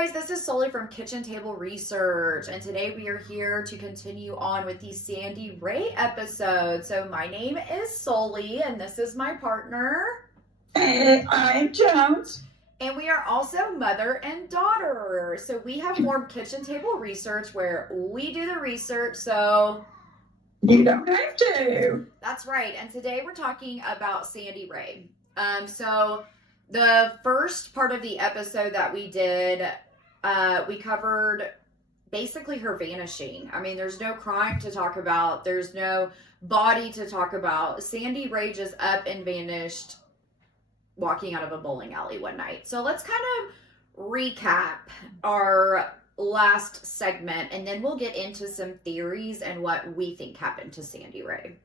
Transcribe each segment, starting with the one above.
guys, this is Solly from Kitchen Table Research, and today we are here to continue on with the Sandy Rea episode. So my name is Solly, and this is my partner. And I'm Jones. And we are also mother and daughter. So we have formed Kitchen Table Research where we do the research, so you don't have to. That's right. And today we're talking about Sandy Rea. So the first part of the episode that we did, we covered basically her vanishing. I mean, there's no crime to talk about. There's no body to talk about. Sandy Rea just up and vanished walking out of a bowling alley one night. So let's kind of recap our last segment, and then we'll get into some theories and what we think happened to Sandy Rea.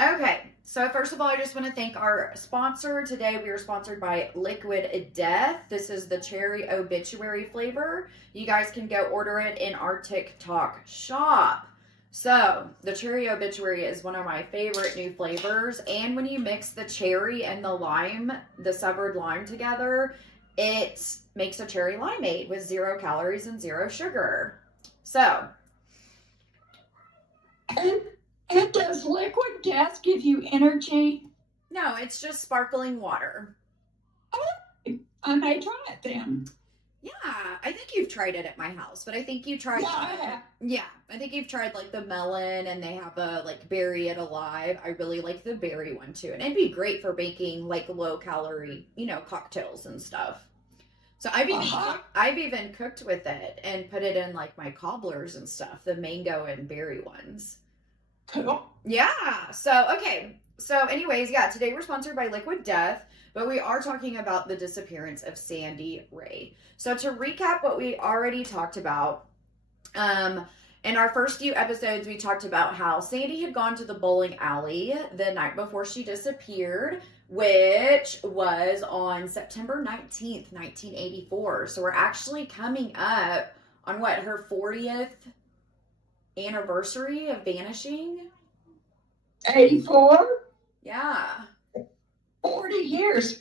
Okay, so first of all, I just want to thank our sponsor. Today we are sponsored by Liquid Death. This is the cherry obituary flavor. You guys can go order it in our TikTok shop. So the cherry obituary is one of my favorite new flavors, and when you mix the cherry and the lime, the severed lime together, it makes a cherry limeade with 0 calories and 0 sugar. So, and does Liquid Death give you energy? No, it's just sparkling water. Oh, I may try it then. Yeah, I think you've tried it at my house, but I think you tried. Yeah, I have. Yeah, I think you've tried like the melon, and they have a like berry it alive. I really like the berry one too, and it'd be great for making like low calorie, cocktails and stuff. So I've even cooked with it and put it in like my cobblers and stuff, the mango and berry ones. Cool. Yeah. So okay. So anyways, yeah, today we're sponsored by Liquid Death, but we are talking about the disappearance of Sandy Rea. So to recap what we already talked about, in our first few episodes, we talked about how Sandy had gone to the bowling alley the night before she disappeared, which was on September 19th, 1984. So we're actually coming up on her 40th anniversary of vanishing? 84? Yeah. 40 years.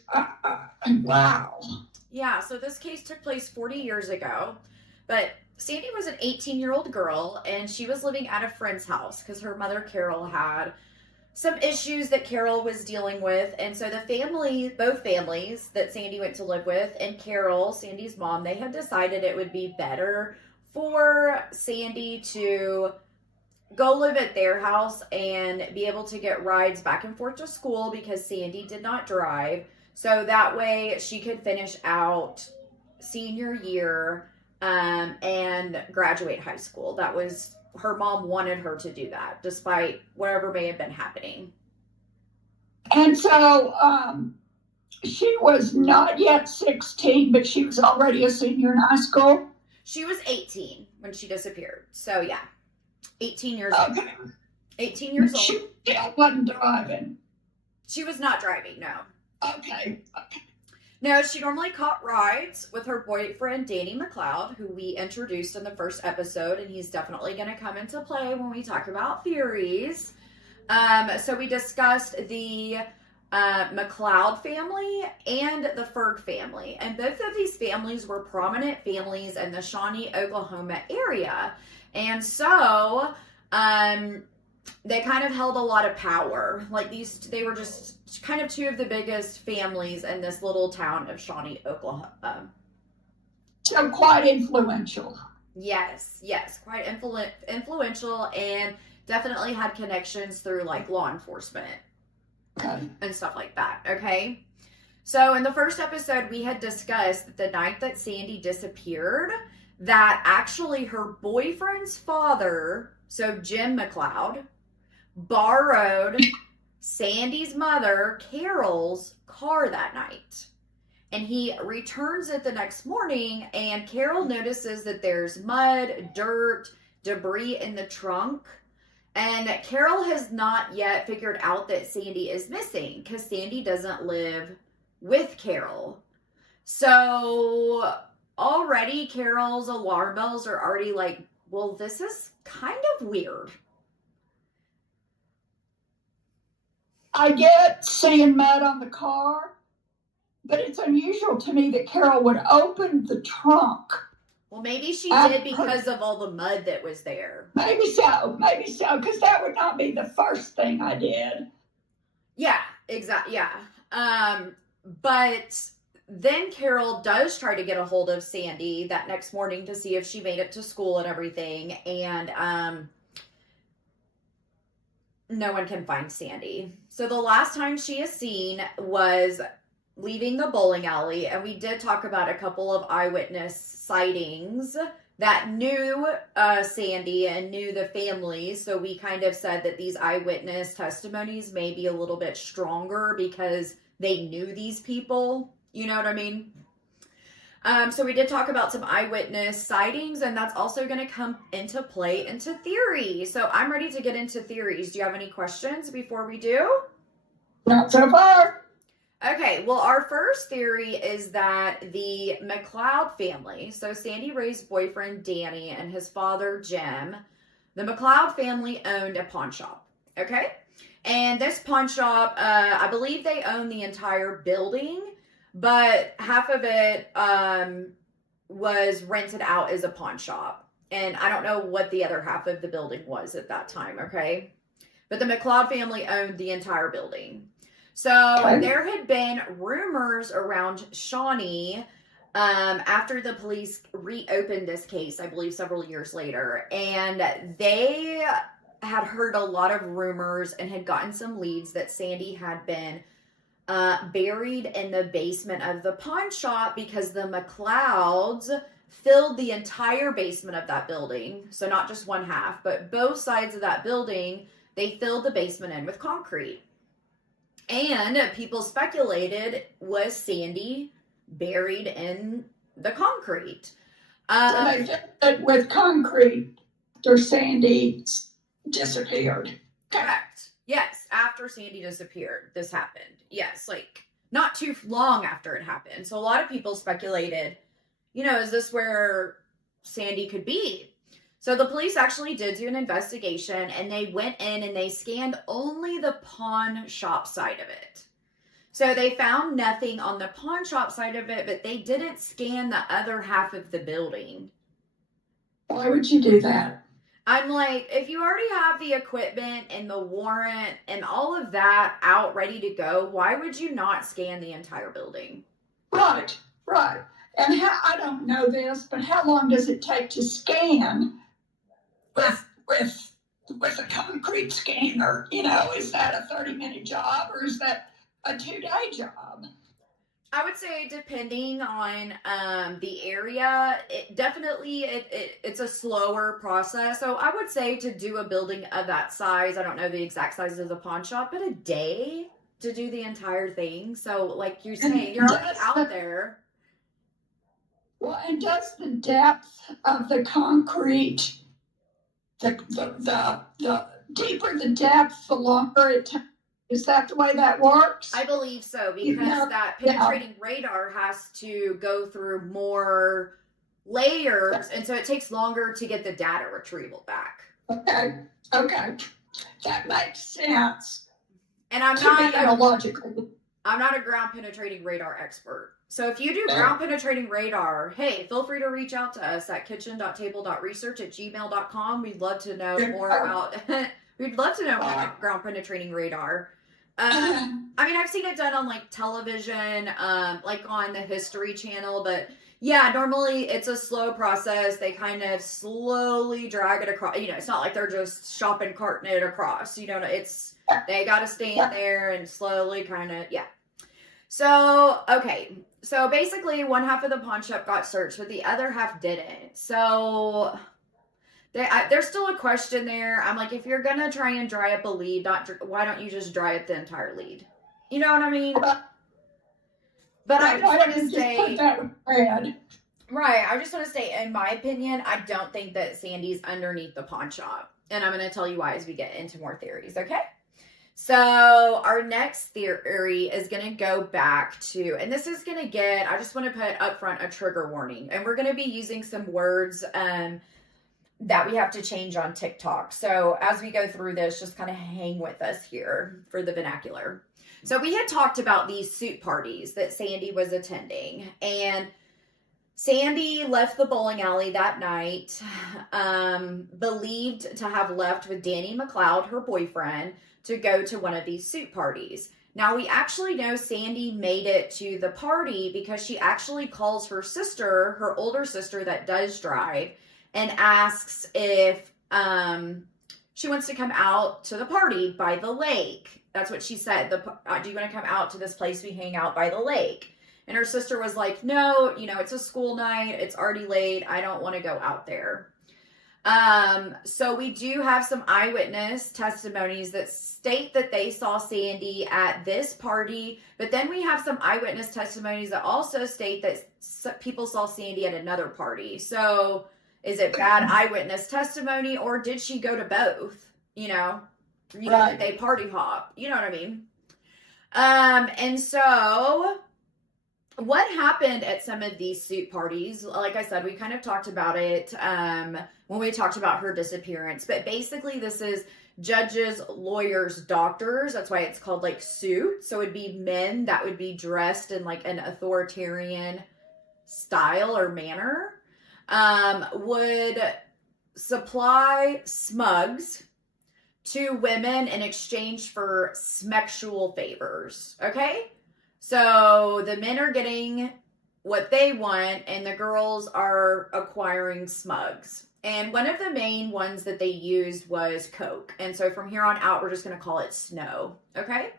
Wow. Yeah, so this case took place 40 years ago, but Sandy was an 18-year-old girl, and she was living at a friend's house because her mother, Carol, had some issues that Carol was dealing with. And so both families that Sandy went to live with, and Carol, Sandy's mom, they had decided it would be better for Sandy to go live at their house and be able to get rides back and forth to school because Sandy did not drive. So that way she could finish out senior year and graduate high school. That was, her mom wanted her to do that despite whatever may have been happening. And so she was not yet 16, but she was already a senior in high school? She was 18 when she disappeared. So yeah, 18 years old. 18 years old. She still wasn't driving. She was not driving, no. Okay. No, she normally caught rides with her boyfriend, Danny McLeod, who we introduced in the first episode, and he's definitely going to come into play when we talk about theories. So we discussed the McLeod family and the Ferg family, and both of these families were prominent families in the Shawnee, Oklahoma area, and so they kind of held a lot of power. Like they were just kind of two of the biggest families in this little town of Shawnee, Oklahoma. So quite influential. Yes, quite influential, and definitely had connections through like law enforcement. Okay. And stuff like that, okay? So in the first episode, we had discussed that the night that Sandy disappeared, that actually her boyfriend's father, so Jim McLeod, borrowed Sandy's mother, Carol's, car that night. And he returns it the next morning, and Carol notices that there's mud, dirt, debris in the trunk. And Carol has not yet figured out that Sandy is missing because Sandy doesn't live with Carol. So already Carol's alarm bells are already like, well, this is kind of weird. I get seeing mud on the car, but it's unusual to me that Carol would open the trunk. Well, maybe she did because of all the mud that was there. Maybe so, because that would not be the first thing I did. Yeah, exactly. Yeah. But then Carol does try to get a hold of Sandy that next morning to see if she made it to school and everything. And no one can find Sandy. So the last time she is seen was leaving the bowling alley. And we did talk about a couple of eyewitness sightings that knew Sandy and knew the family. So we kind of said that these eyewitness testimonies may be a little bit stronger because they knew these people. You know what I mean? So we did talk about some eyewitness sightings, and that's also going to come into play into theory. So I'm ready to get into theories. Do you have any questions before we do? Not so far. Okay, well, our first theory is that the McLeod family, so Sandy Rea's boyfriend Danny and his father Jim, the McLeod family owned a pawn shop. Okay? And this pawn shop, I believe they own the entire building, but half of it was rented out as a pawn shop. And I don't know what the other half of the building was at that time, okay? But the McLeod family owned the entire building. So there had been rumors around Shawnee after the police reopened this case, I believe several years later, and they had heard a lot of rumors and had gotten some leads that Sandy had been buried in the basement of the pawn shop because the McLeods filled the entire basement of that building. So not just one half, but both sides of that building, they filled the basement in with concrete. And people speculated, was Sandy buried in the concrete? So they filled it with concrete after Sandy disappeared. Correct. Yes, after Sandy disappeared, this happened. Yes, like not too long after it happened. So a lot of people speculated, is this where Sandy could be? So the police actually did do an investigation, and they went in and they scanned only the pawn shop side of it. So they found nothing on the pawn shop side of it, but they didn't scan the other half of the building. Why would you do that? I'm like, if you already have the equipment and the warrant and all of that out ready to go, why would you not scan the entire building? Right. And I don't know this, but how long does it take to scan with a concrete scanner? Is that a 30-minute job or is that a 2-day job? I would say depending on the area, it's a slower process. So I would say to do a building of that size, I don't know the exact size of the pawn shop, but a day to do the entire thing. So like you're saying, you're already out there. Well, and does the depth of the concrete, the deeper the depth, the longer it takes? Is that the way that works? I believe so, because that penetrating radar has to go through more layers, and so it takes longer to get the data retrieval back. Okay. That makes sense. And I'm not a ground penetrating radar expert. So if you do ground penetrating radar, hey, feel free to reach out to us at kitchen.table.research@gmail.com. We'd love to know more about ground penetrating radar. I've seen it done on like television, like on the History Channel, but yeah, normally it's a slow process. They kind of slowly drag it across. It's not like they're just shopping carting it across. They got to stand there and slowly kind of, yeah. So, okay. So basically one half of the pawn shop got searched, but the other half didn't. So there's still a question there. I'm like, if you're going to try and dry up a lead, why don't you just dry up the entire lead? You know what I mean? But I just want to say, right, I just want to say, in my opinion, I don't think that Sandy's underneath the pawn shop. And I'm going to tell you why as we get into more theories, okay? So our next theory is going to go back to, and this is going to get, I just want to put up front a trigger warning. And we're going to be using some words that we have to change on TikTok. So as we go through this, just kind of hang with us here for the vernacular. So we had talked about these suit parties that Sandy was attending, and Sandy left the bowling alley that night, believed to have left with Danny McLeod, her boyfriend, to go to one of these suit parties. Now, we actually know Sandy made it to the party because she actually calls her sister, her older sister that does drive, and asks if she wants to come out to the party by the lake. That's what she said. Do you want to come out to this place we hang out by the lake? And her sister was like, no, it's a school night. It's already late. I don't want to go out there. So we do have some eyewitness testimonies that state that they saw Sandy at this party, but then we have some eyewitness testimonies that also state that people saw Sandy at another party. So is it bad eyewitness testimony, or did she go to both? Did they party hop? You know what I mean? And so what happened at some of these suit parties, like I said, we kind of talked about it when we talked about her disappearance, but basically this is judges, lawyers, doctors. That's why it's called like suit. So it'd be men that would be dressed in like an authoritarian style or manner, would supply smugs to women in exchange for smexual favors. Okay? So the men are getting what they want, and the girls are acquiring smugs. And one of the main ones that they used was Coke. And so from here on out, we're just going to call it Snow. Okay?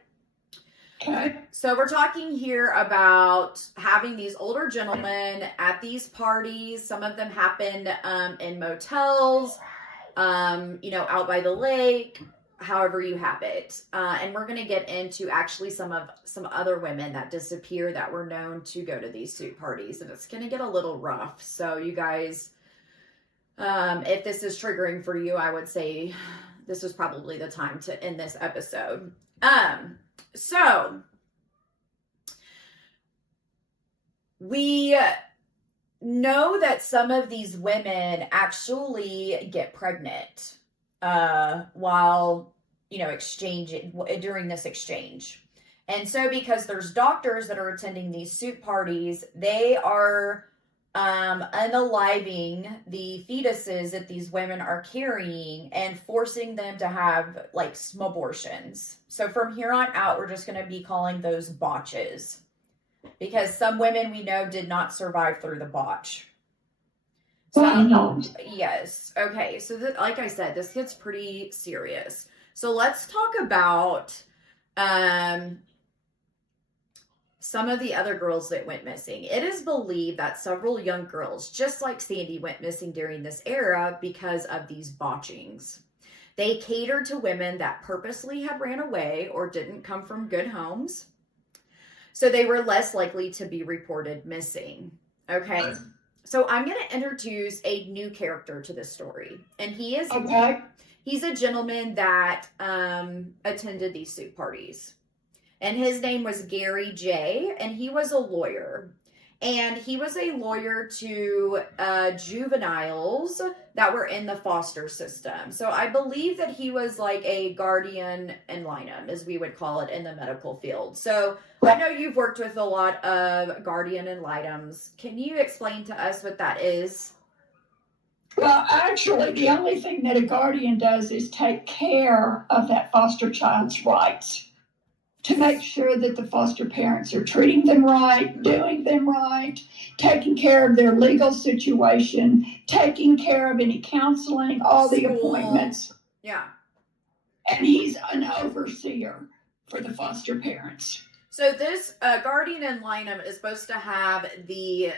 Okay. So we're talking here about having these older gentlemen at these parties. Some of them happened in motels, out by the lake, however you have it. And we're going to get into actually some other women that disappear that were known to go to these suit parties. And it's going to get a little rough. So you guys, if this is triggering for you, I would say this is probably the time to end this episode. So we know that some of these women actually get pregnant while during this exchange. And so because there's doctors that are attending these suit parties, they are unaliving the fetuses that these women are carrying and forcing them to have like smabortions. So from here on out, we're just going to be calling those botches, because some women we know did not survive through the botch. So, yes. Okay. So like I said, this gets pretty serious. So let's talk about some of the other girls that went missing. It is believed that several young girls, just like Sandy, went missing during this era because of these botchings. They catered to women that purposely had ran away or didn't come from good homes, so they were less likely to be reported missing. Okay. So I'm going to introduce a new character to this story. And he's a gentleman that attended these suit parties. And his name was Gary J. And he was a lawyer. And he was a lawyer to juveniles that were in the foster system. So I believe that he was like a guardian ad litem, as we would call it in the medical field. So I know you've worked with a lot of guardian ad litems. Can you explain to us what that is? Well, actually, the only thing that a guardian does is take care of that foster child's rights, to make sure that the foster parents are treating them right, doing them right, taking care of their legal situation, taking care of any counseling, all the appointments. Yeah. And he's an overseer for the foster parents. So this guardian ad litem is supposed to have the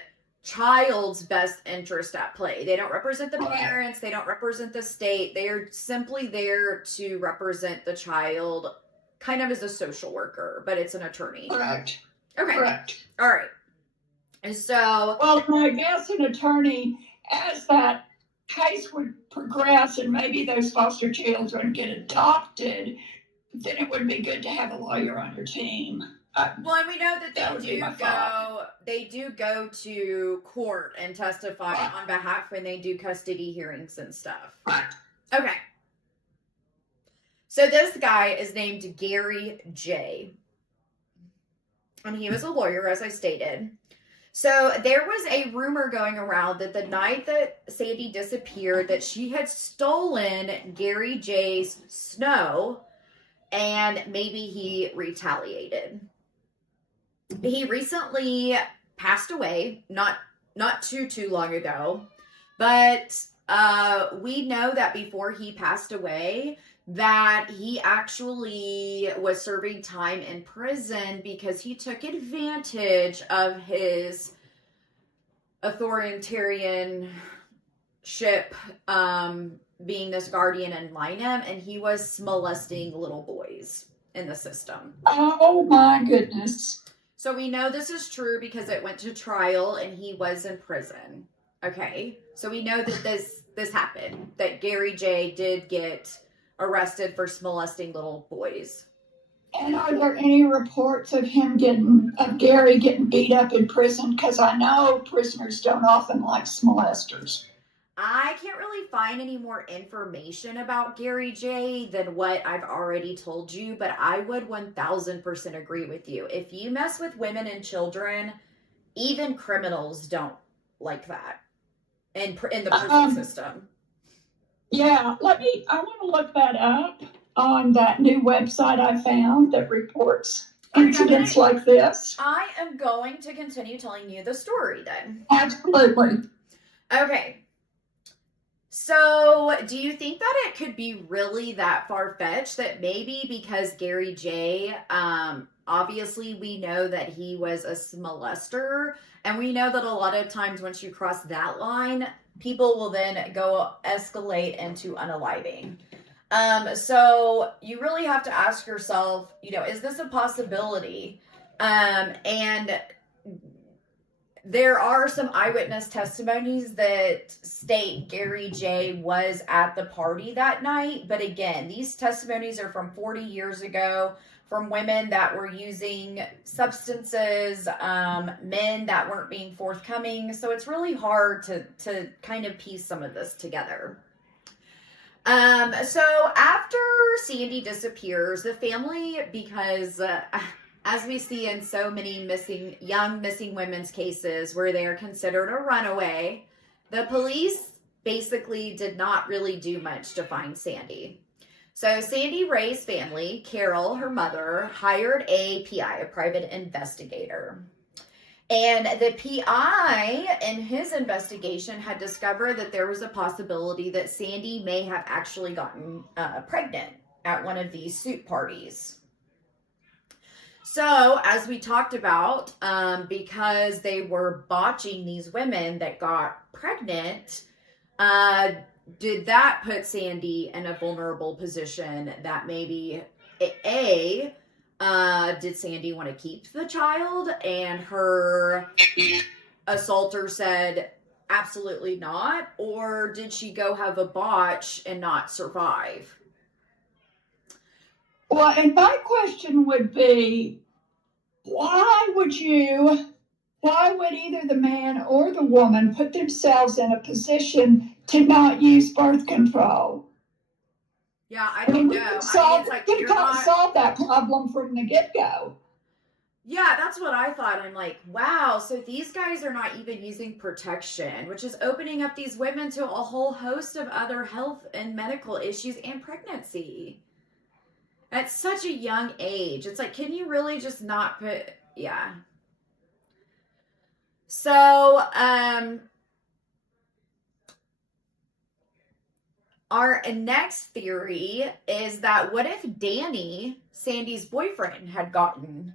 child's best interest at play. They don't represent the parents. They don't represent the state. They are simply there to represent the child, kind of as a social worker, but it's an attorney. Correct. Okay. Correct. All right. And so... Well, I guess an attorney, as that case would progress and maybe those foster children get adopted, then it would be good to have a lawyer on your team. Well, and we know that they do go to court and testify on behalf when they do custody hearings and stuff. Right. Okay. So this guy is named Gary J. and he was a lawyer, as I stated. So there was a rumor going around that the night that Sandy disappeared, that she had stolen Gary J's snow, and maybe he retaliated. He recently passed away, not too long ago, but we know that before he passed away, that he actually was serving time in prison because he took advantage of his authoritarian ship, being this guardian ad litem, and he was molesting little boys in the system. Oh my goodness. So we know this is true because it went to trial and he was in prison. Okay, so we know that this happened, that Gary J did get arrested for molesting little boys. And are there any reports of Gary getting beat up in prison? Because I know prisoners don't often like molesters. I can't really find any more information about Gary J than what I've already told you, but I would 1000% agree with you. If you mess with women and children, even criminals don't like that in the prison system. Yeah, I want to look that up on that new website I found that reports incidents like this. I am going to continue telling you the story then. Absolutely. Okay. So, do you think that it could be really that far-fetched that maybe because Gary J, obviously we know that he was a molester, and we know that a lot of times once you cross that line, people will then go escalate into unaliving. So you really have to ask yourself, is this a possibility? And there are some eyewitness testimonies that state Gary J was at the party that night. But again, these testimonies are from 40 years ago, from women that were using substances, men that weren't being forthcoming. So it's really hard to kind of piece some of this together. So after Sandy disappears, the family, because as we see in so many young missing women's cases where they are considered a runaway, the police basically did not really do much to find Sandy. So Sandy Rea's family, Carol, her mother, hired a PI, a private investigator. And the PI in his investigation had discovered that there was a possibility that Sandy may have actually gotten pregnant at one of these suit parties. So, as we talked about, because they were botching these women that got pregnant, did that put Sandy in a vulnerable position that maybe did Sandy want to keep the child? And her assaulter said, absolutely not. Or did she go have a botch and not survive? Well, and my question would be, why would either the man or the woman put themselves in a position to not use birth control? Yeah, I don't know. You can't solve that problem from the get-go. Yeah, that's what I thought. I'm like, wow, so these guys are not even using protection, which is opening up these women to a whole host of other health and medical issues and pregnancy. At such a young age. It's like, can you really just not put, yeah. So, our next theory is that what if Danny, Sandy's boyfriend, had gotten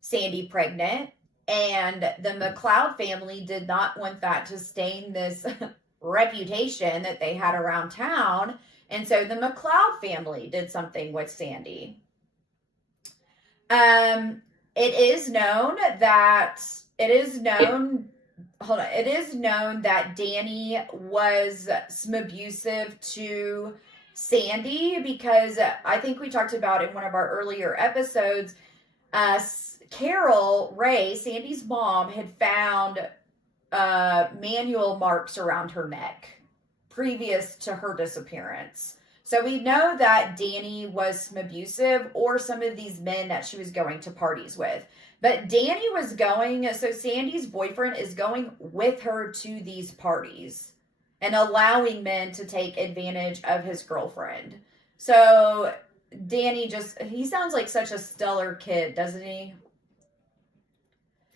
Sandy pregnant, and the McLeod family did not want that to stain this reputation that they had around town, and so the McLeod family did something with Sandy. It is known that Danny was abusive to Sandy, because I think we talked about in one of our earlier episodes, Carol Rea, Sandy's mom, had found manual marks around her neck previous to her disappearance. So we know that Danny was abusive, or some of these men that she was going to parties with. But Danny was going, so Sandy's boyfriend is going with her to these parties and allowing men to take advantage of his girlfriend. So Danny he sounds like such a stellar kid, doesn't he?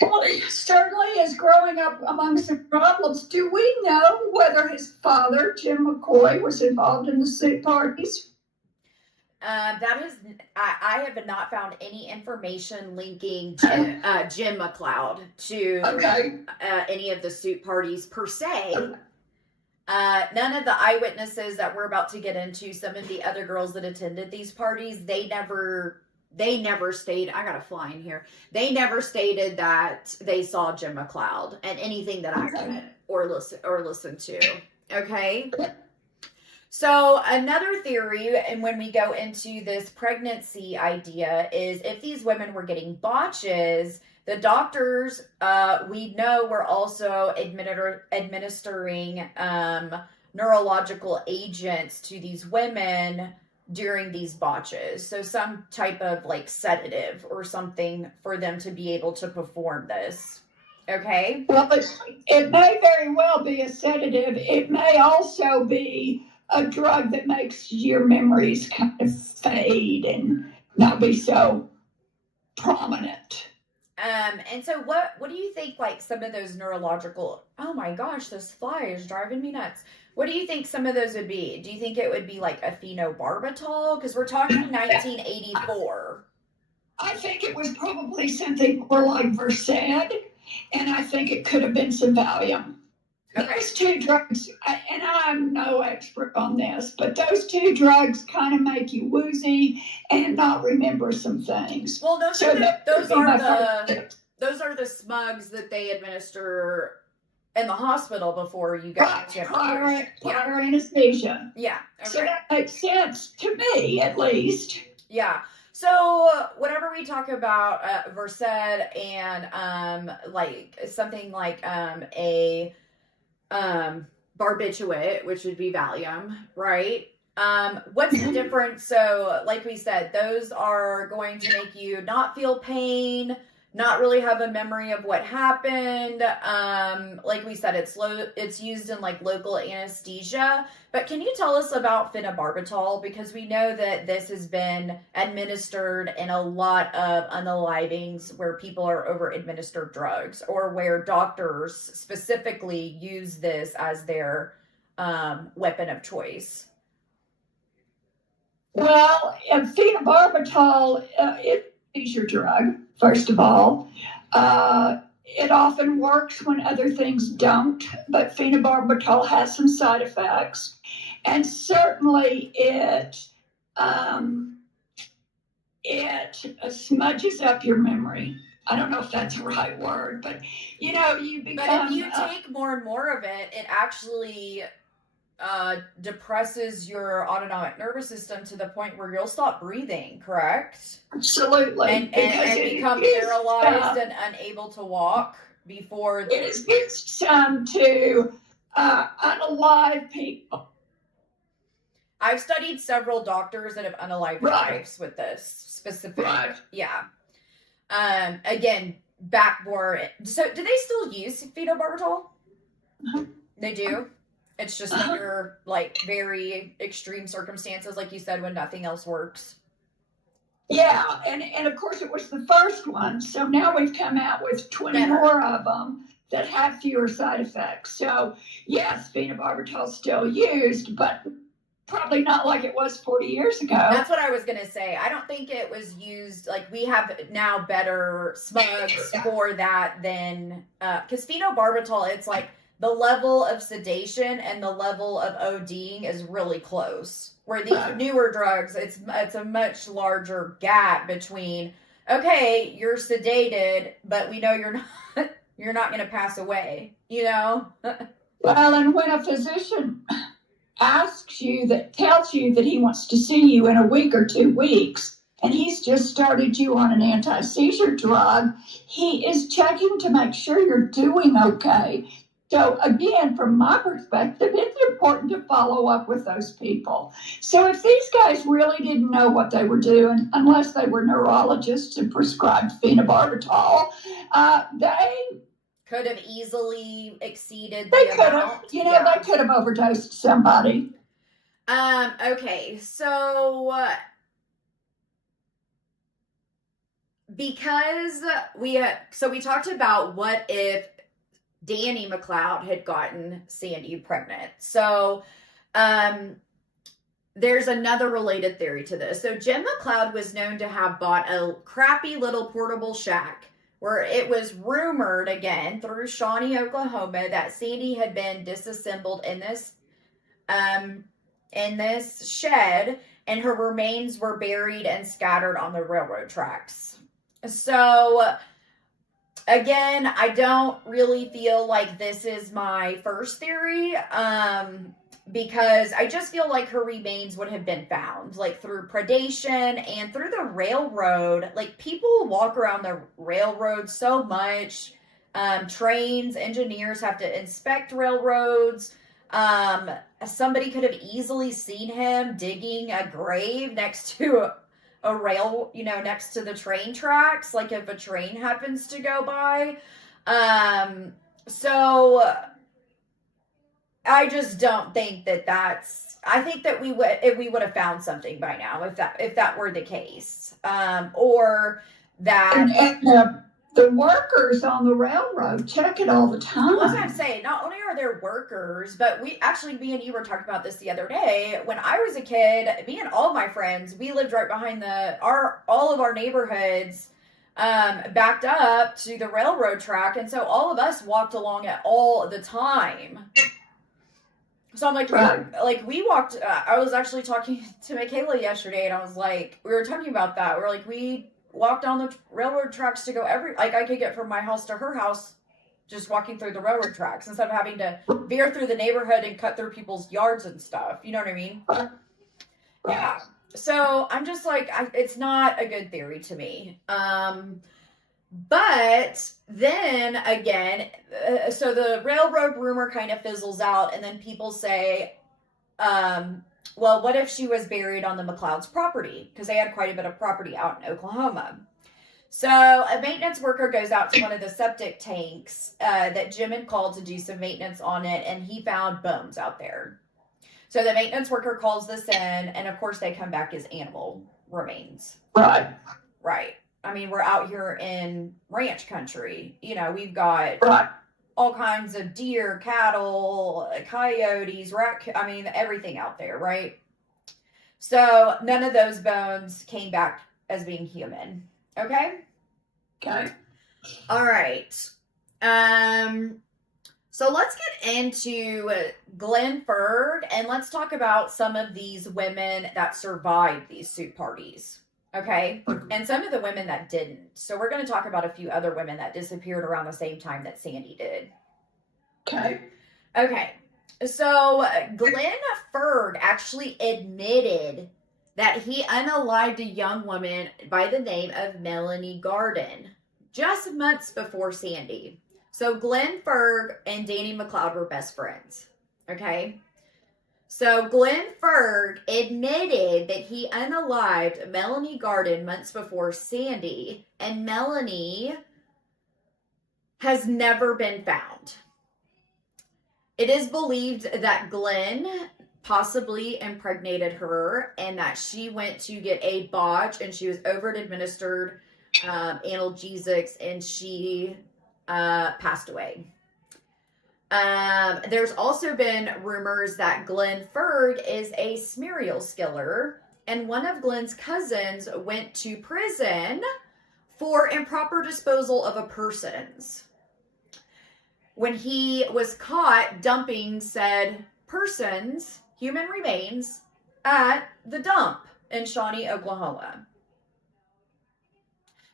Well, he certainly is growing up among some problems. Do we know whether his father, Jim McCoy, was involved in the suit parties? I have not found any information linking Jim McLeod to any of the suit parties per se. None of the eyewitnesses that we're about to get into, some of the other girls that attended these parties, they never stated, I gotta fly in here. They never stated that they saw Jim McLeod and anything that I read or listened to. Okay. So another theory, and when we go into this pregnancy idea, is if these women were getting botches, the doctors, we know, were also administering neurological agents to these women during these botches. So some type of like sedative or something for them to be able to perform this. Okay? Well, it may very well be a sedative. It may also be a drug that makes your memories kind of fade and not be so prominent. And so what do you think, like, some of those neurological, oh my gosh, this fly is driving me nuts. What do you think some of those would be? Do you think it would be like a phenobarbital? Because we're talking 1984. I think it was probably something more like Versed, and I think it could have been some Valium. Okay. Those two drugs, and I'm no expert on this, but those two drugs kind of make you woozy and not remember some things. Well, those are the smugs that they administer in the hospital before you go to prior anesthesia. Yeah. Okay. So that makes sense to me, at least. Yeah. So whenever we talk about Versed and like something like a barbiturate, which would be Valium, right? What's the difference? So like we said, those are going to make you not feel pain, not really have a memory of what happened. Like we said, it's used in like local anesthesia. But can you tell us about phenobarbital? Because we know that this has been administered in a lot of unalivings where people are over administered drugs, or where doctors specifically use this as their weapon of choice. Well, phenobarbital, it is your drug, first of all. It often works when other things don't, but phenobarbital has some side effects. And certainly it smudges up your memory. I don't know if that's the right word, but you become... But if you take more and more of it, it actually depresses your autonomic nervous system to the point where you'll stop breathing, correct? Absolutely. And become paralyzed and unable to walk before... It is some to unalive people. I've studied several doctors that have unalived wives with this specific... Right. Yeah. Again, back more... So, do they still use phenobarbital? Uh-huh. They do? It's just under, like, very extreme circumstances, like you said, when nothing else works. Yeah, and of course it was the first one, so now we've come out with 20 more of them that have fewer side effects. So, yes, phenobarbital is still used, but probably not like it was 40 years ago. That's what I was going to say. I don't think it was used, like, we have now better smugs for that than, because phenobarbital, it's like, the level of sedation and the level of ODing is really close. Where these newer drugs, it's a much larger gap between, okay, you're sedated, but we know you're not going to pass away, Well, and when a physician tells you that he wants to see you in a week or 2 weeks, and he's just started you on an anti-seizure drug, he is checking to make sure you're doing okay. So again, from my perspective, it's important to follow up with those people. So if these guys really didn't know what they were doing, unless they were neurologists and prescribed phenobarbital, they could have easily exceeded they the could have, amount. they could have overdosed somebody. Okay, so because we talked about what if Danny McLeod had gotten Sandy pregnant. So there's another related theory to this. So Jim McLeod was known to have bought a crappy little portable shack where it was rumored again through Shawnee, Oklahoma, that Sandy had been disassembled in this shed, and her remains were buried and scattered on the railroad tracks. So again, I don't really feel like this is my first theory, because I just feel like her remains would have been found, like through predation and through the railroad. Like, people walk around the railroad so much. Trains, engineers have to inspect railroads. Somebody could have easily seen him digging a grave next to a rail, next to the train tracks, like if a train happens to go by. So I just don't think I think that we would have found something by now if that were the case. Or that. And the workers on the railroad check it all the time. Well, that's what I'm saying. Not only are there workers, but me and you were talking about this the other day. When I was a kid, me and all my friends, we lived right behind all of our neighborhoods backed up to the railroad track, and so all of us walked along it all the time. So I'm like, right. We walked. I was actually talking to Michaela yesterday, and I was like, we were talking about that. We're like, we walked down the railroad tracks to go I could get from my house to her house just walking through the railroad tracks instead of having to veer through the neighborhood and cut through people's yards and stuff. You know what I mean? Yeah. So I'm just like, it's not a good theory to me. But then again, so the railroad rumor kind of fizzles out, and then people say, well, what if she was buried on the McLeod's property? Because they had quite a bit of property out in Oklahoma. So a maintenance worker goes out to one of the septic tanks that Jim had called to do some maintenance on it, and he found bones out there. So the maintenance worker calls this in, and of course they come back as animal remains. Right. I mean, we're out here in ranch country. We've got all kinds of deer, cattle, coyotes, everything out there, right? So none of those bones came back as being human. Okay? All right. So let's get into Glenn Ferg, and let's talk about some of these women that survived these soup parties. Okay? And some of the women that didn't. So we're going to talk about a few other women that disappeared around the same time that Sandy did. Okay. So Glenn Ferg actually admitted that he unalived a young woman by the name of Melanie Garden just months before Sandy. So Glenn Ferg and Danny McLeod were best friends. Okay? So Glenn Ferg admitted that he unalived Melanie Garden months before Sandy, and Melanie has never been found. It is believed that Glenn possibly impregnated her, and that she went to get a botch, and she was over-administered analgesics, and she passed away. There's also been rumors that Glenn Ferg is a serial killer, and one of Glenn's cousins went to prison for improper disposal of a person's when he was caught dumping said person's human remains at the dump in Shawnee, Oklahoma.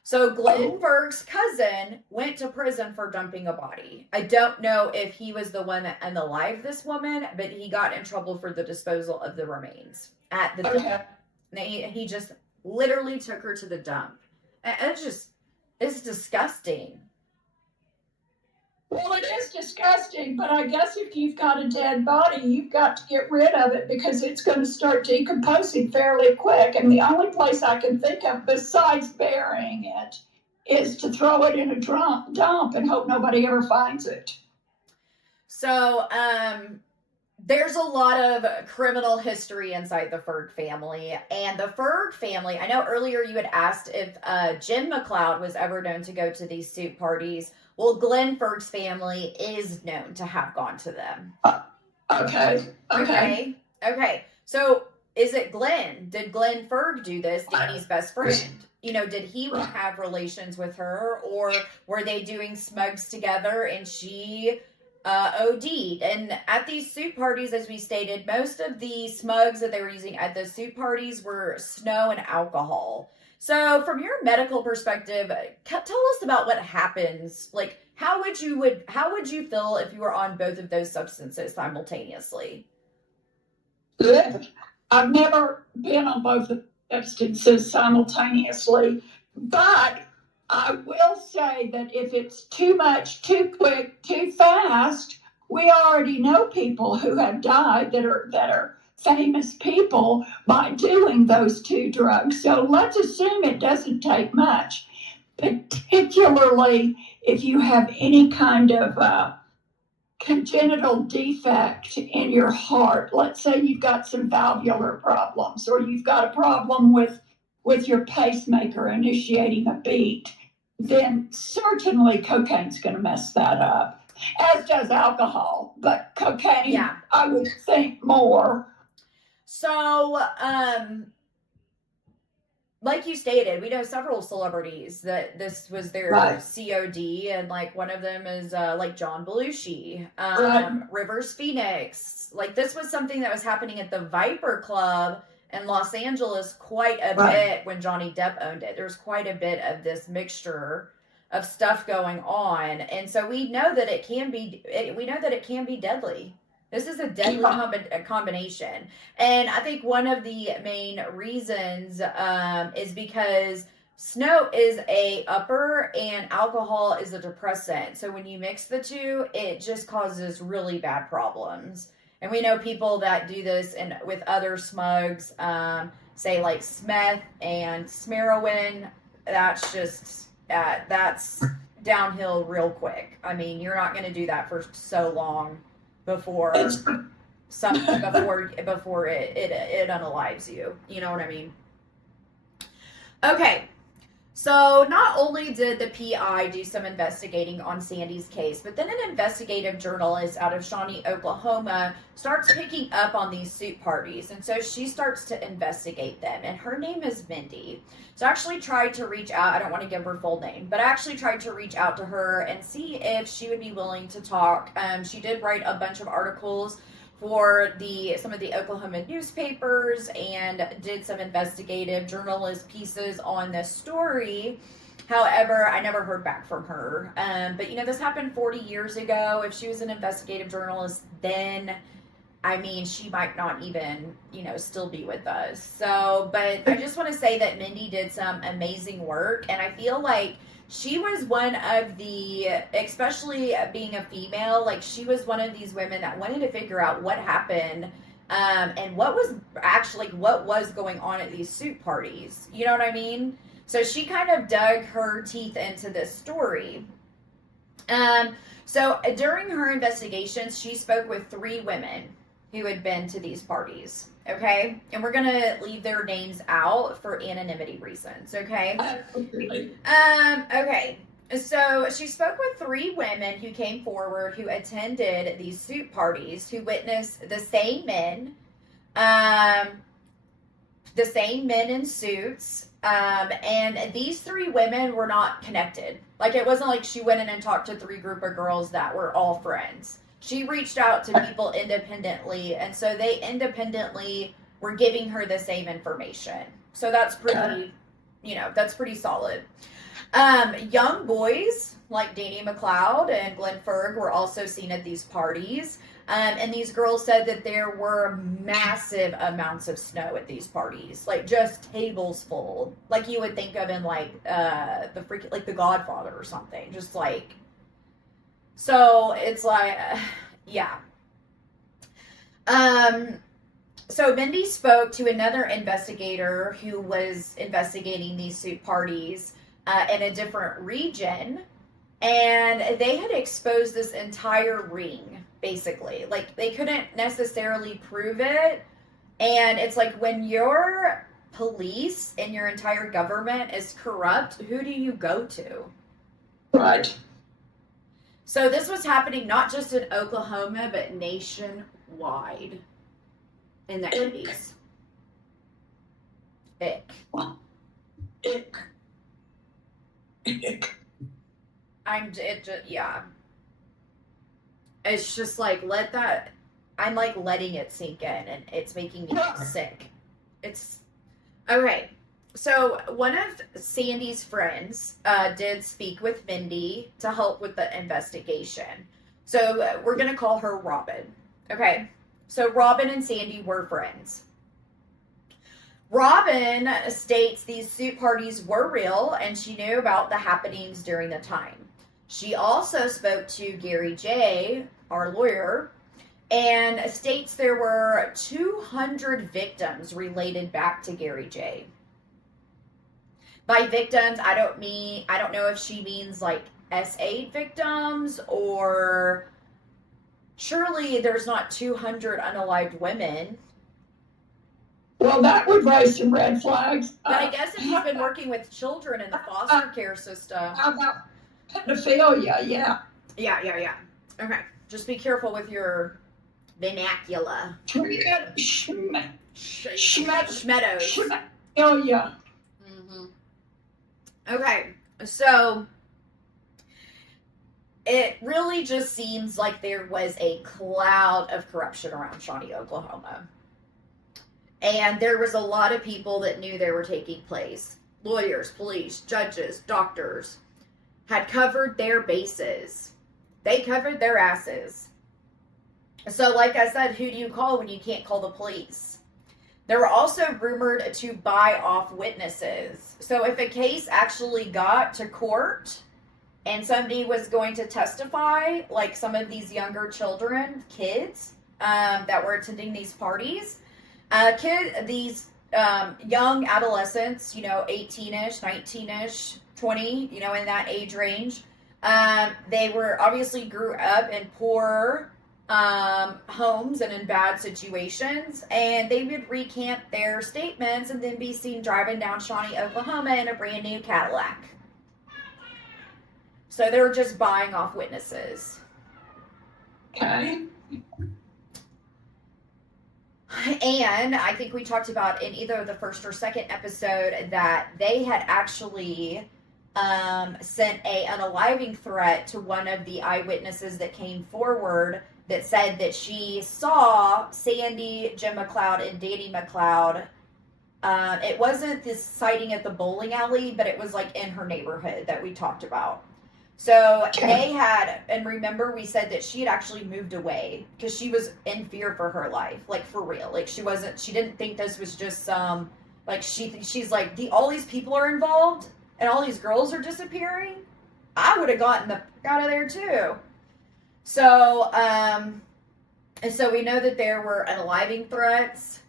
So Glenn Ferg's cousin went to prison for dumping a body. I don't know if he was the one that unalived this woman, but he got in trouble for the disposal of the remains at the dump. He just literally took her to the dump. It's disgusting. Well, it is disgusting, but I guess if you've got a dead body, you've got to get rid of it because it's going to start decomposing fairly quick. And the only place I can think of besides burying it is to throw it in a dump and hope nobody ever finds it. So, there's a lot of criminal history inside the Ferg family. And the Ferg family, I know earlier you had asked if Jim McLeod was ever known to go to these soup parties. Well, Glenn Ferg's family is known to have gone to them. Okay. So is it Glenn? Did Glenn Ferg do this? Danny's best friend? Did he have relations with her, or were they doing smugs together and she OD'd? And at these soup parties, as we stated, most of the smugs that they were using at the soup parties were snow and alcohol. So, from your medical perspective, tell us about what happens. Like, how would you feel if you were on both of those substances simultaneously? I've never been on both substances simultaneously, but I will say that if it's too much, too quick, too fast, we already know people who have died that are famous people by doing those two drugs. So let's assume it doesn't take much, particularly if you have any kind of congenital defect in your heart. Let's say you've got some valvular problems, or you've got a problem with your pacemaker initiating a beat, then certainly cocaine's going to mess that up, as does alcohol. But cocaine, Yeah. I would think more. So, like you stated, we know several celebrities that this was their COD, and like one of them is like John Belushi, Rivers Phoenix. Like, this was something that was happening at the Viper Club in Los Angeles quite a bit when Johnny Depp owned it. There's quite a bit of this mixture of stuff going on, and so we know that it can be deadly. This is a deadly combination. And I think one of the main reasons is because snow is a upper and alcohol is a depressant. So when you mix the two, it just causes really bad problems. And we know people that do this with other smugs, say like Smith and Smerowin. That's just, that's downhill real quick. I mean, you're not going to do that for so long before it unalives you. You know what I mean? Okay. So not only did the PI do some investigating on Sandy's case, but then an investigative journalist out of Shawnee, Oklahoma starts picking up on these soup parties. And so she starts to investigate them. And her name is Mindy. So I actually tried to reach out. I don't want to give her full name, but I actually tried to reach out to her and see if she would be willing to talk. She did write a bunch of articles for some of the Oklahoma newspapers and did some investigative journalist pieces on this story. However, I never heard back from her. But this happened 40 years ago. If she was an investigative journalist then, I mean, she might not even, still be with us. So, but I just want to say that Mindy did some amazing work, and I feel like she was one of the, especially being a female, like she was one of these women that wanted to figure out what happened and what was going on at these soup parties. You know what I mean? So she kind of dug her teeth into this story. So during her investigations, she spoke with 3 women who had been to these parties. Okay, and we're gonna leave their names out for anonymity reasons. Okay. Okay. So she spoke with 3 women who came forward who attended these soup parties, who witnessed the same men in suits. And these 3 women were not connected. Like, it wasn't like she went in and talked to 3 group of girls that were all friends. She reached out to people independently, and so they independently were giving her the same information. So that's pretty, that's pretty solid. Young boys like Danny McLeod and Glenn Ferg were also seen at these parties. And these girls said that there were massive amounts of snow at these parties, like just tables full, like you would think of in like The Godfather or something, just like So it's like, yeah. Um, so Mindy spoke to another investigator who was investigating these soup parties in a different region, and they had exposed this entire ring, basically. Like, they couldn't necessarily prove it. And it's like, when your police and your entire government is corrupt, who do you go to? Right. So this was happening not just in Oklahoma, but nationwide in the 80s. Ick. Ick. Ick. Yeah. It's just like, I'm like letting it sink in, and it's making me sick. It's, okay. So one of Sandy's friends did speak with Mindy to help with the investigation. So we're going to call her Robin. Okay. So Robin and Sandy were friends. Robin states these soup parties were real, and she knew about the happenings during the time. She also spoke to Gary J., our lawyer, and states there were 200 victims related back to Gary J. By victims, I don't know if she means like S8 victims, or surely there's not 200 unalived women. Well, that would raise some red flags. But I guess if you've been working with children in the foster care system. How about pedophilia? Yeah. Yeah. Okay. Just be careful with your vernacular. Schmeados. Pedophilia. Okay. So it really just seems like there was a cloud of corruption around Shawnee, Oklahoma. And there was a lot of people that knew they were taking place. Lawyers, police, judges, doctors had covered their bases. They covered their asses. So like I said, who do you call when you can't call the police? They were also rumored to buy off witnesses. So if a case actually got to court and somebody was going to testify, like some of these younger kids that were attending these parties, these young adolescents, 18-ish, 19-ish, 20, in that age range, they were obviously grew up in poor homes and in bad situations, and they would recant their statements and then be seen driving down Shawnee, Oklahoma in a brand new Cadillac. So they were just buying off witnesses. Okay. And I think we talked about in either the first or second episode that they had actually sent an unaliving threat to one of the eyewitnesses that came forward that said that she saw Sandy, Jim McLeod, and Danny McLeod. It wasn't this sighting at the bowling alley, but it was like in her neighborhood that we talked about. So they had, and remember we said that she had actually moved away because she was in fear for her life, like for real. Like she didn't think this was just some, like she's like, all these people are involved and all these girls are disappearing. I would have gotten the fuck out of there too. So, and so we know that there were unaliving threats.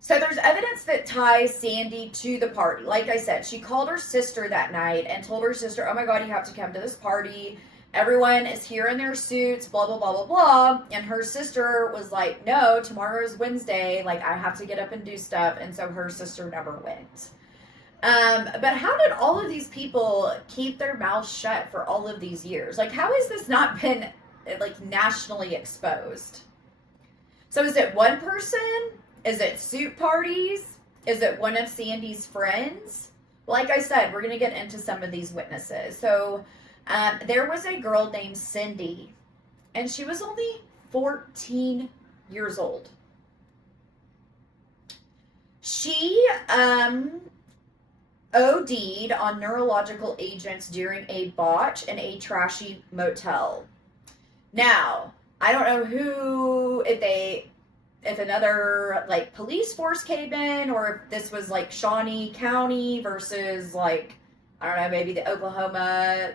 So there's evidence that ties Sandy to the party. Like I said, she called her sister that night and told her sister, oh my God, you have to come to this party. Everyone is here in their suits, blah, blah, blah, blah, blah. And her sister was like, no, tomorrow's Wednesday. Like, I have to get up and do stuff. And so her sister never went. But how did all of these people keep their mouths shut for all of these years? Like, how has this not been, like, nationally exposed? So is it one person? Is it soup parties? Is it one of Sandy's friends? Like I said, we're going to get into some of these witnesses. So there was a girl named Cindy, and she was only 14 years old. She OD'd on neurological agents during a botch in a trashy motel. Now, I don't know if another like police force came in, or if this was like Shawnee County versus like, I don't know, maybe the Oklahoma,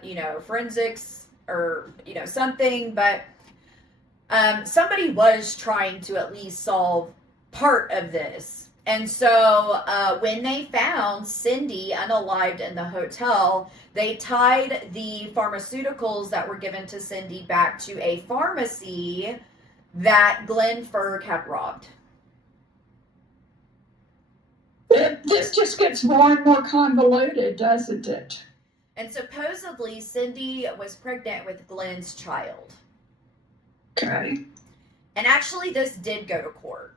forensics or something, but somebody was trying to at least solve part of this. And so when they found Cindy unalived in the hotel, they tied the pharmaceuticals that were given to Cindy back to a pharmacy that Glenn Ferg had robbed. This just gets more and more convoluted, doesn't it? And supposedly Cindy was pregnant with Glenn's child. Okay. And actually this did go to court.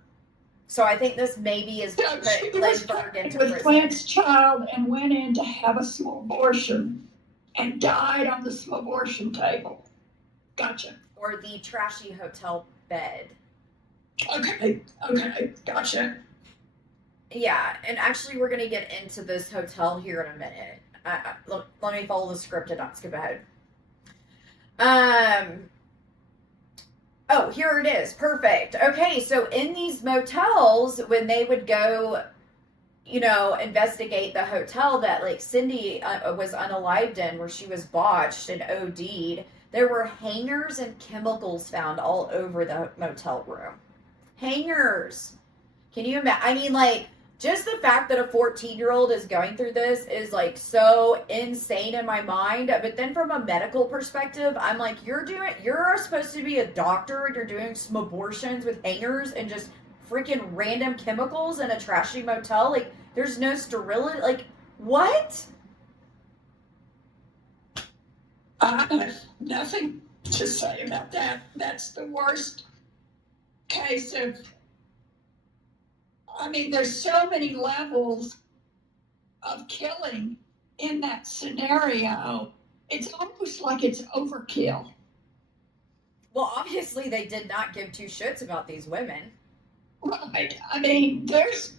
So I think this maybe is So she was pregnant with Glenn's child and went in to have a small abortion and died on the small abortion table. Gotcha. Or the trashy hotel bed. Okay, gotcha. Yeah, and actually we're going to get into this hotel here in a minute. Let me follow the script and not skip ahead. Oh, here it is. Perfect. Okay, so in these motels, when they would go, investigate the hotel that like Cindy was unalived in, where she was botched and OD'd, there were hangers and chemicals found all over the motel room. Hangers. Can you imagine? I mean, like, just the fact that a 14-year-old is going through this is like so insane in my mind. But then from a medical perspective, I'm like, you're supposed to be a doctor and you're doing some abortions with hangers and just freaking random chemicals in a trashy motel. Like, there's no sterility. Like, what? I have nothing to say about that. That's the worst case of, I mean, there's so many levels of killing in that scenario. It's almost like it's overkill. Well, obviously they did not give two shits about these women. Right. I mean, there's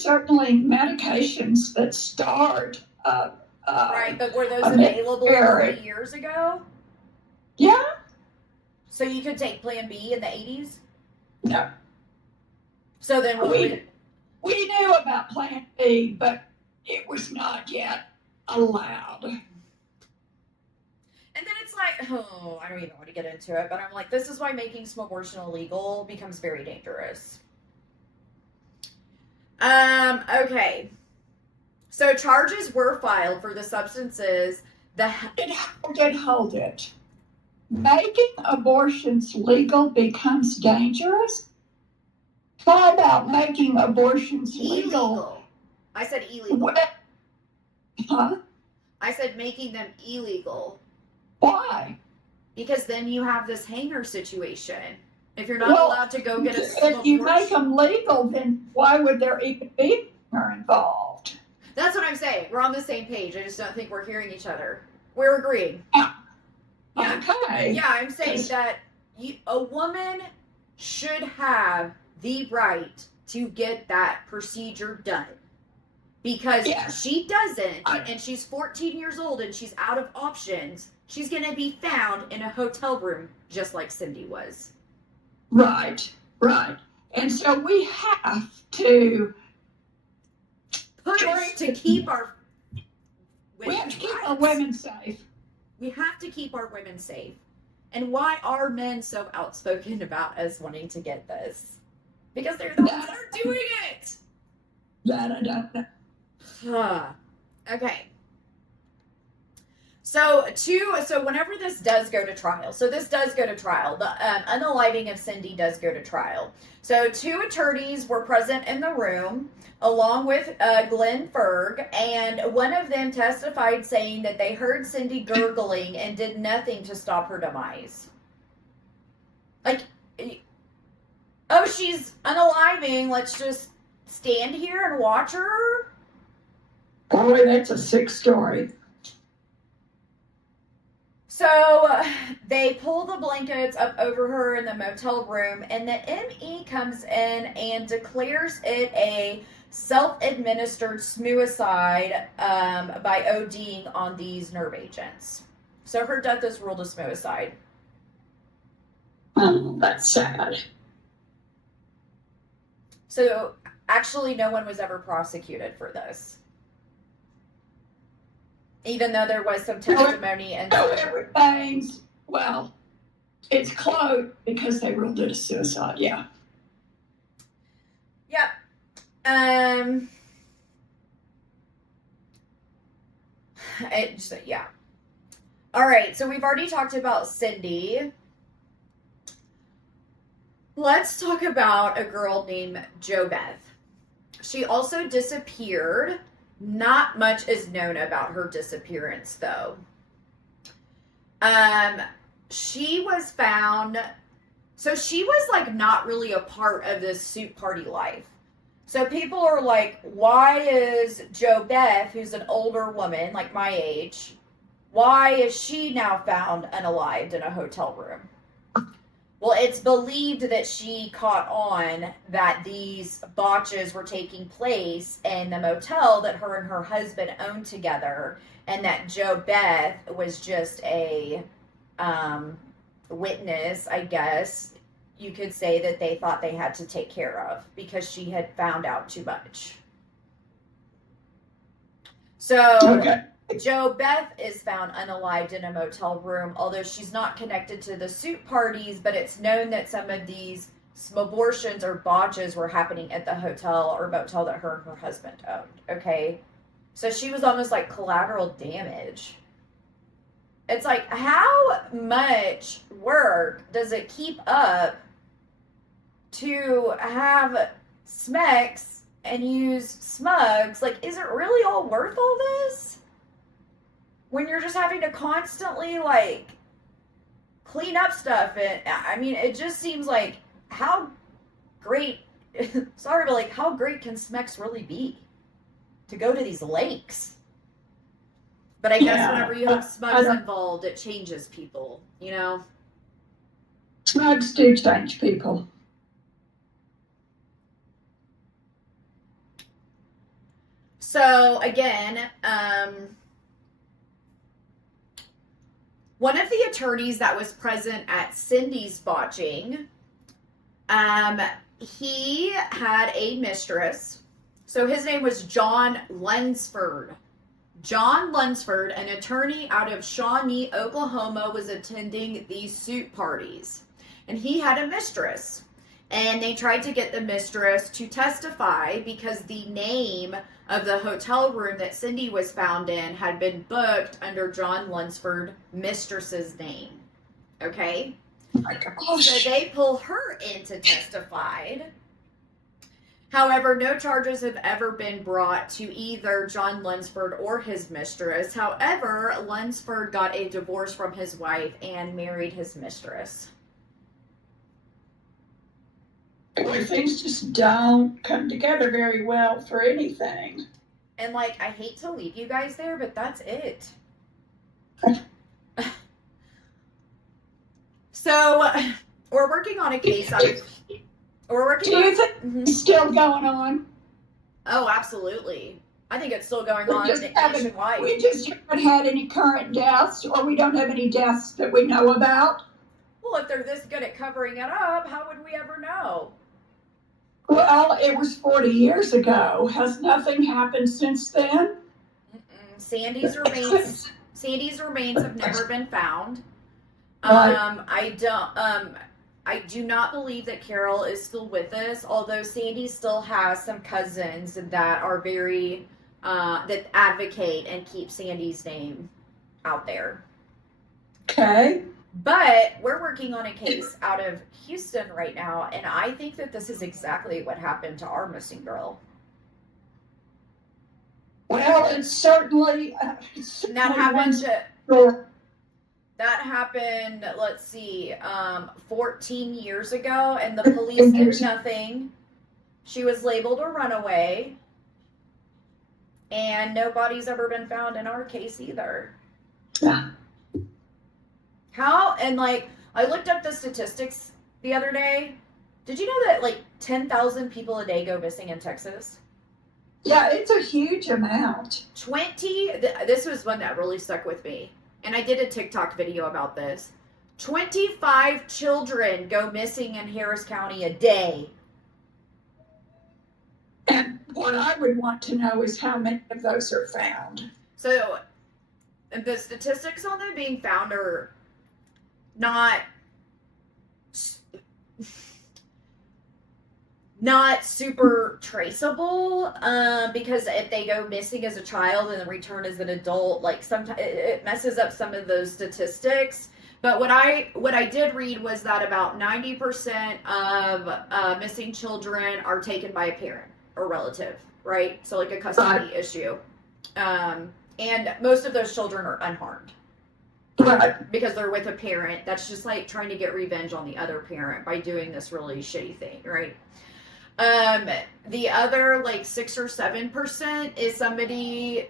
certainly medications that start. Right, but were those available 30 years ago? Yeah. So you could take Plan B in the 80s? No. So then we knew about Plan B, but it was not yet allowed. And then it's like, oh, I don't even want to get into it, but I'm like, this is why making some abortion illegal becomes very dangerous. Okay. So charges were filed for the substances that... Hold it. Making abortions legal becomes dangerous? How about making abortions legal? I said illegal. Huh? I said making them illegal. Why? Because then you have this hanger situation. If you're not allowed to go get a abortion. If you make them legal, then why would there even be hanger involved? That's what I'm saying. We're on the same page. I just don't think we're hearing each other. We're agreeing. Yeah. Okay. Yeah, I'm saying that a woman should have the right to get that procedure done. Because she doesn't, and she's 14 years old and she's out of options, she's going to be found in a hotel room just like Cindy was. Right. And so we have to push to keep our women safe. We have to keep our women safe. And why are men so outspoken about us wanting to get this? Because they're the ones that are doing it. That I don't know. Okay. So whenever this does go to trial, the unaliving of Cindy does go to trial. So 2 attorneys were present in the room, along with Glenn Ferg, and one of them testified saying that they heard Cindy gurgling and did nothing to stop her demise. Like, oh, she's unaliving, let's just stand here and watch her? Boy, that's a sick story. So they pull the blankets up over her in the motel room, and the ME comes in and declares it a self-administered suicide by ODing on these nerve agents. So her death is ruled a suicide. Oh, that's sad. So actually no one was ever prosecuted for this. Even though there was some testimony and so everything's, well, it's closed because they ruled it a suicide. Yeah. Yep. Yeah. All right, so we've already talked about Cindy. Let's talk about a girl named Jo Beth. She also disappeared. Not much is known about her disappearance, though. She was found. So she was like not really a part of this suit party life. So people are like, why is Jo Beth, who's an older woman like my age, why is she now found unalived in a hotel room? Well, it's believed that she caught on that these botches were taking place in the motel that her and her husband owned together, and that Jo Beth was just a witness, I guess you could say, that they thought they had to take care of because she had found out too much. So Okay. Jo Beth is found unalived in a motel room, although she's not connected to the suit parties, but it's known that some of these abortions or botches were happening at the hotel or motel that her and her husband owned, okay? So she was almost like collateral damage. It's like, how much work does it keep up to have Smex and use Smugs? Like, is it really all worth all this? When you're just having to constantly, like, clean up stuff. And, I mean, it just seems like, how great, sorry, but, like, how great can Smex really be to go to these lakes? But I guess whenever you have Smugs involved, it changes people, you know? Smugs do change people. So, again, one of the attorneys that was present at Cindy's botching, he had a mistress. So his name was John Lunsford. John Lunsford, an attorney out of Shawnee, Oklahoma, was attending these suit parties. And he had a mistress. And they tried to get the mistress to testify because the name of the hotel room that Cindy was found in had been booked under John Lunsford mistress's name. Okay? Oh my gosh. So they pull her in to testify. However, no charges have ever been brought to either John Lunsford or his mistress. However, Lunsford got a divorce from his wife and married his mistress. Boy, things just don't come together very well for anything. And, like, I hate to leave you guys there, but that's it. So, we're working on a case out of... We're working Do you think it's still going on? Oh, absolutely. I think it's still going on nationwide. We just haven't had any current deaths, or we don't have any deaths that we know about. Well, if they're this good at covering it up, how would we ever know? Well, it was 40 years ago. Has nothing happened since then? Sandy's remains have never been found. I do not believe that Carol is still with us, although Sandy still has some cousins that are very, that advocate and keep Sandy's name out there. Okay. But we're working on a case out of Houston right now, and I think that this is exactly what happened to our missing girl. Well, it's certainly That happened, let's see, 14 years ago, and the police did nothing. She was labeled a runaway, and nobody's ever been found in our case either. Yeah. How, and like, I looked up the statistics the other day. Did you know that like 10,000 people a day go missing in Texas? Yeah, it's a huge amount. This was one that really stuck with me. And I did a TikTok video about this. 25 children go missing in Harris County a day. And what I would want to know is how many of those are found. So the statistics on them being found are not super traceable, because if they go missing as a child and then return as an adult, like sometimes it messes up some of those statistics. But what I did read was that about 90% of missing children are taken by a parent or relative, right? So like a custody issue, and most of those children are unharmed. Right. Because they're with a parent that's just like trying to get revenge on the other parent by doing this really shitty thing, right? The other like 6 or 7% is somebody,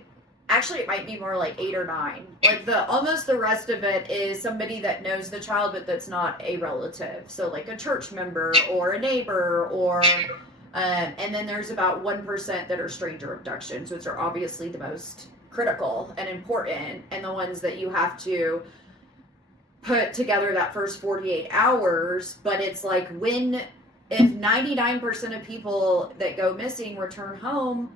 actually it might be more like 8 or 9. Like almost the rest of it is somebody that knows the child but that's not a relative. So like a church member or a neighbor or and then there's about 1% that are stranger abductions, which are obviously the most critical and important, and the ones that you have to put together that first 48 hours. But it's like, if 99% of people that go missing return home,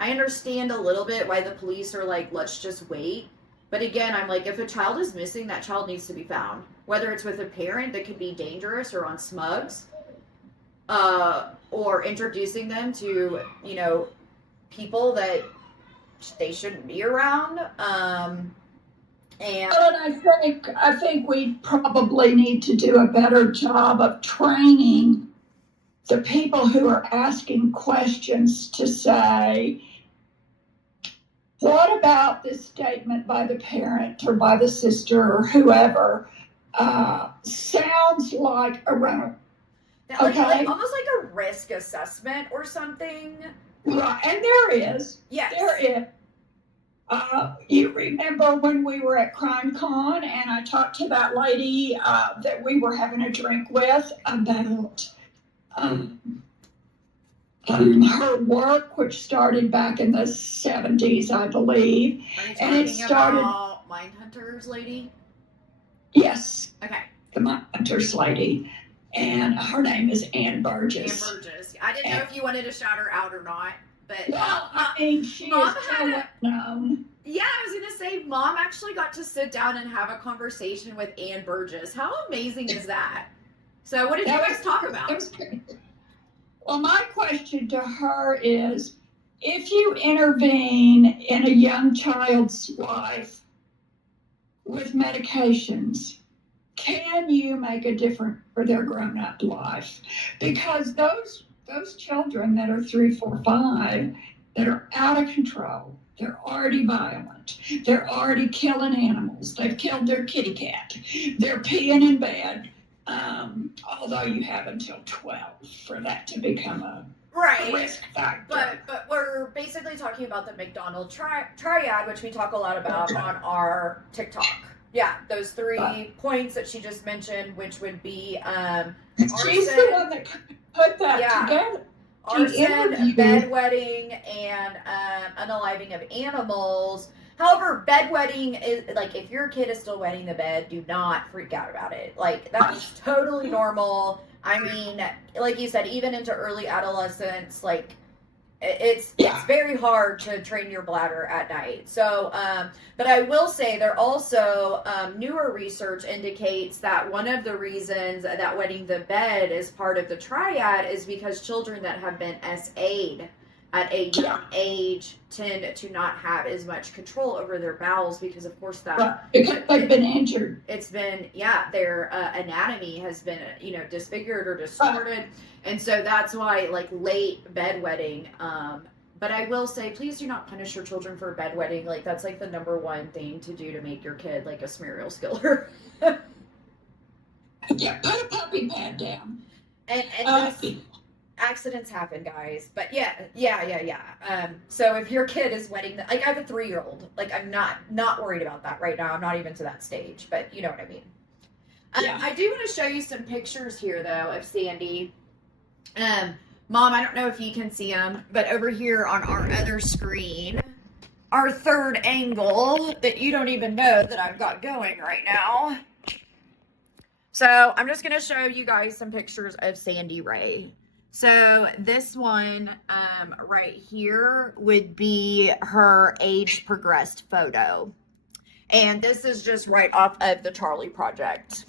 I understand a little bit why the police are like, let's just wait. But again, I'm like, if a child is missing, that child needs to be found. Whether it's with a parent that could be dangerous or on smugs, or introducing them to, people that they shouldn't be around. And I think we probably need to do a better job of training the people who are asking questions to say, what about this statement by the parent or by the sister or whoever sounds like a rental? Like almost like a risk assessment or something. Right, and there is. Yes. There is. You remember when we were at CrimeCon and I talked to that lady that we were having a drink with about her work, which started back in the 70s, I believe. Are you talking about Mindhunters lady? Yes. Okay. The Mindhunters lady. And her name is Ann Burgess. Ann Burgess. I didn't know if you wanted to shout her out or not, but well, I mean, she is so well known. Yeah, I was gonna say, Mom actually got to sit down and have a conversation with Ann Burgess. How amazing is that? So, what did you guys talk about? Well, my question to her is, if you intervene in a young child's life with medications, can you make a difference for their grown-up life? Because those children that are 3, 4, 5 that are out of control, they're already violent, they're already killing animals, they've killed their kitty cat, they're peeing in bed, although you have until 12 for that to become a risk factor. But we're basically talking about the McDonald triad, which we talk a lot about on our TikTok. Yeah, those 3 points that she just mentioned, which would be she's the one that put that together. Arson, bedwetting, and unaliving of animals. However, bedwetting is, like, if your kid is still wetting the bed, do not freak out about it. Like, that's totally normal. I mean, like you said, even into early adolescence, like, it's very hard to train your bladder at night. So, but I will say there also, newer research indicates that one of the reasons that wetting the bed is part of the triad is because children that have been SA'd at a young age tend to not have as much control over their bowels because, of course, because they've been injured. It's been, their anatomy has been, disfigured or distorted. And so that's why, like, late bedwetting. But I will say, please do not punish your children for bedwetting. Like, that's, like, the number one thing to do to make your kid, like, a smerial skiller. Yeah, put a puppy pad down. And accidents happen, guys. But yeah. So if your kid is wetting, like, I have a 3-year-old. Like, I'm not worried about that right now. I'm not even to that stage. But you know what I mean. I do want to show you some pictures here, though, of Sandy. Mom, I don't know if you can see them, but over here on our other screen, our third angle that you don't even know that I've got going right now. So I'm just going to show you guys some pictures of Sandy Rea. So this one right here would be her age progressed photo. And this is just right off of the Charlie Project.